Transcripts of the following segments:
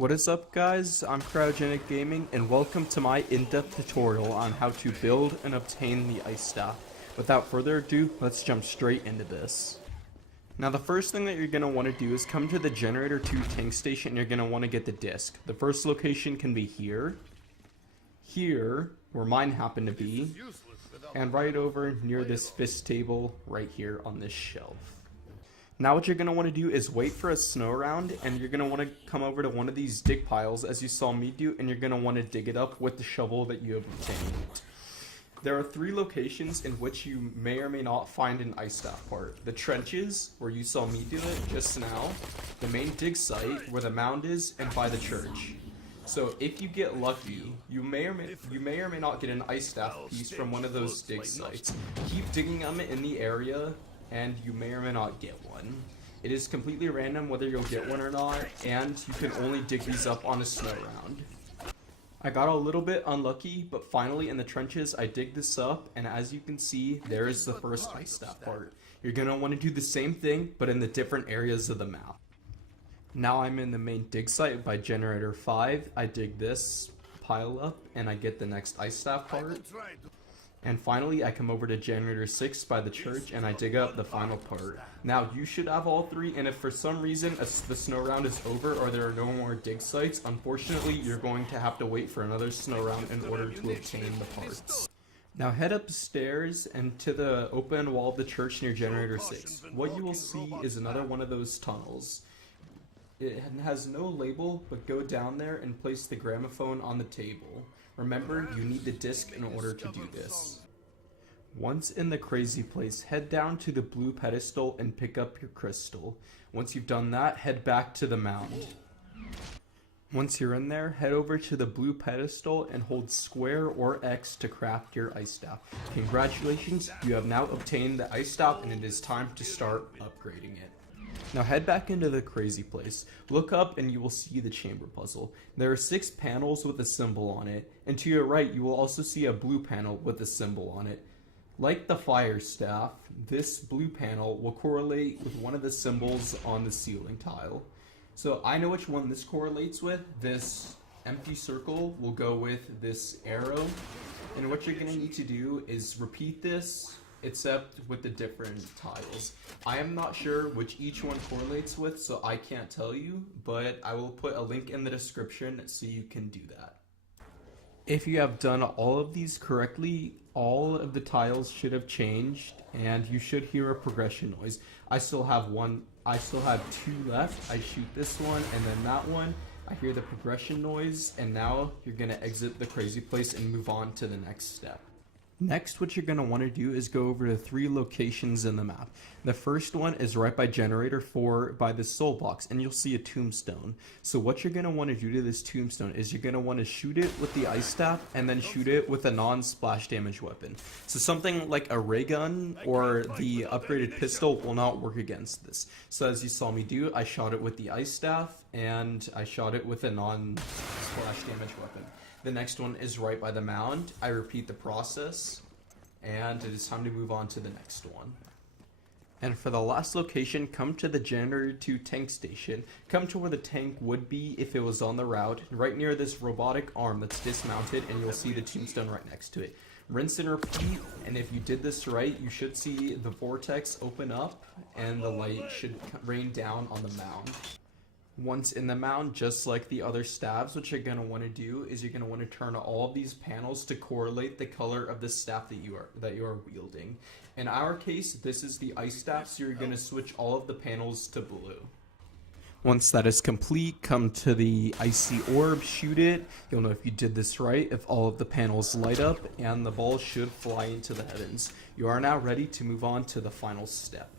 What is up, guys? I'm Cryogenic Gaming and welcome to my in-depth tutorial on how to build and obtain the ice staff. Without further ado, let's jump straight into this. Now the first thing that you're going to want to do is come to the Generator 2 tank station and you're going to want to get the disc. The first location can be here, where mine happen to be, and right over near this fist table right here on this shelf. Now what you're going to want to do is wait for a snow round, and you're going to want to come over to one of these dig piles as you saw me do, and you're going to want to dig it up with the shovel that you have obtained. There are 3 locations in which you may or may not find an ice staff part. The trenches, where you saw me do it just now, the main dig site, where the mound is, and by the church. So if you get lucky, you may or may not get an ice staff piece from one of those dig sites. Keep digging them in the area, and you may or may not get one. It is completely random whether you'll get one or not, and you can only dig these up on a snow round. I got a little bit unlucky, but finally in the trenches I dig this up, and as you can see, there is the first ice staff part. You're going to want to do the same thing, but in the different areas of the map. Now I'm in the main dig site by Generator 5. I dig this pile up, and I get the next ice staff part. And finally, I come over to Generator 6 by the church, and I dig up the final part. Now, you should have all 3, and if for some reason the snow round is over or there are no more dig sites, unfortunately, you're going to have to wait for another snow round in order to obtain the parts. Now, head upstairs and to the open wall of the church near Generator 6. What you will see is another one of those tunnels. It has no label, but go down there and place the gramophone on the table. Remember, you need the disc in order to do this. Once in the crazy place, head down to the blue pedestal and pick up your crystal. Once you've done that, head back to the mound. Once you're in there, head over to the blue pedestal and hold square or X to craft your ice staff. Congratulations, you have now obtained the ice staff and it is time to start upgrading it. Now head back into the crazy place. Look up and you will see the chamber puzzle. There are 6 panels with a symbol on it, and to your right you will also see a blue panel with a symbol on it. Like the fire staff, this blue panel will correlate with one of the symbols on the ceiling tile. So I know which one this correlates with. This empty circle will go with this arrow, and what you're going to need to do is repeat this except with the different tiles. I am not sure which each one correlates with, so I can't tell you, but I will put a link in the description so you can do that. If you have done all of these correctly, all of the tiles should have changed, and you should hear a progression noise. I still have 2 left. I shoot this one and then that one. I hear the progression noise, and now you're gonna exit the crazy place and move on to the next step. Next, what you're going to want to do is go over to 3 locations in the map. The first one is right by Generator 4 by the soul box, and you'll see a tombstone. So what you're going to want to do to this tombstone is you're going to want to shoot it with the ice staff and then shoot it with a non-splash damage weapon. So something like a ray gun or the upgraded pistol will not work against this. So as you saw me do, I shot it with the ice staff and I shot it with a non-splash damage weapon. The next one is right by the mound. I repeat the process, and it is time to move on to the next one. And for the last location, come to the Generator 2 tank station. Come to where the tank would be if it was on the route, right near this robotic arm that's dismounted, and you'll see the tombstone right next to it. Rinse and repeat, and if you did this right, you should see the vortex open up, and the light should rain down on the mound. Once in the mound, just like the other staffs, what you're going to want to do is you're going to want to turn all of these panels to correlate the color of the staff that you are wielding. In our case, this is the ice staff, so you're going to switch all of the panels to blue. Once that is complete, come to the icy orb, shoot it. You'll know if you did this right, if all of the panels light up, and the ball should fly into the heavens. You are now ready to move on to the final step.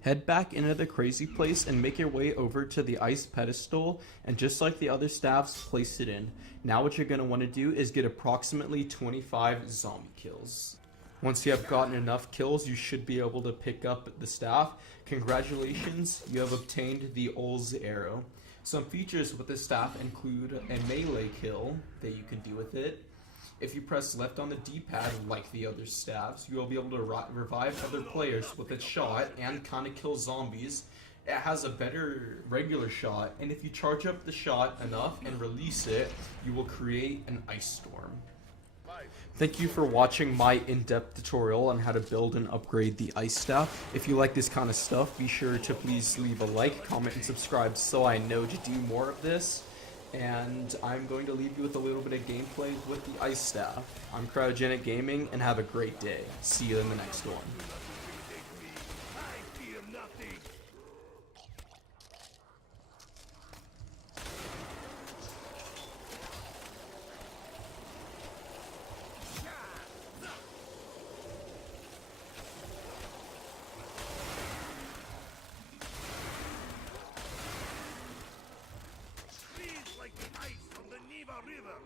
Head back into the crazy place and make your way over to the ice pedestal, and just like the other staffs, place it in. Now what you're going to want to do is get approximately 25 zombie kills. Once you have gotten enough kills, you should be able to pick up the staff. Congratulations, you have obtained the Ol's arrow. Some features with the staff include a melee kill that you can do with it. If you press left on the D-pad like the other staffs, you will be able to revive other players with a shot and kind of kill zombies. it has a better regular shot, and if you charge up the shot enough and release it, you will create an ice storm. Thank you for watching my in-depth tutorial on how to build and upgrade the ice staff. If you like this kind of stuff, be sure to please leave a like, comment, and subscribe so I know to do more of this. And I'm going to leave you with a little bit of gameplay with the ice staff. I'm Cryogenic Gaming, and have a great day. See you in the next one. Like the ice on the Neva River.